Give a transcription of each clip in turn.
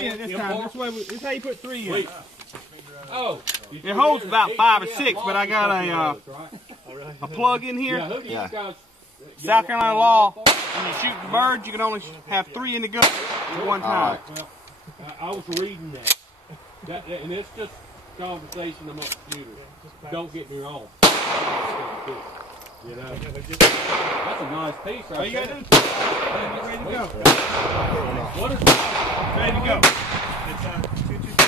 three in it this time. This is how you put three in. Oh. It holds about 5 or 6, but I got a plug in here. Yeah. South Carolina law, when you shoot the birds, you can only have 3 in the gun at one time. Well, I was reading that, and it's just conversation amongst shooters. Don't get me wrong. You know, that's a nice piece right there. You gotta do is ready to go. What is it? Ready to go. It's 222.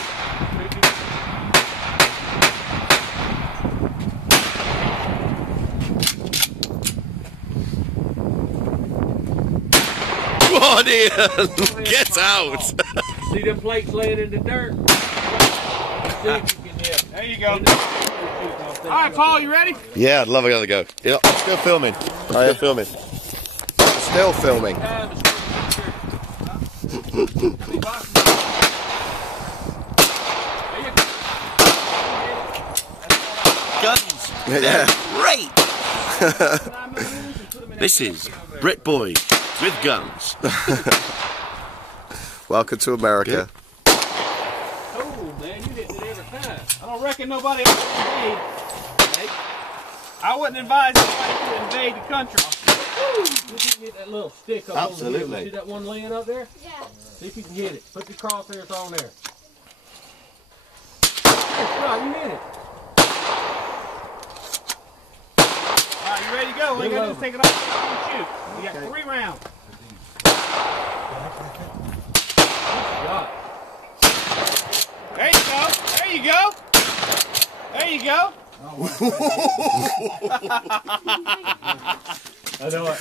Come on, Ian! Get out! See them plates laying in the dirt? See if you can hit. There you go. Alright, Paul, you ready? Yeah, I'd love another go. Yeah, I'm still filming. I am filming. Still filming. Guns. Yeah. Great. This is Brit Boy with guns. Welcome to America. Oh, man, you hit it every time. I don't reckon nobody else would invade. I wouldn't advise anybody to invade the country. See if you can get that little stick up Absolutely. over here. See that one laying up there? Yeah. See if you can hit it. Put the crosshairs on there. Right, you hit it. Alright, you ready to go? All you gotta do is take it off and shoot. You got 3 rounds. There you go. There you go. There you go. I know it.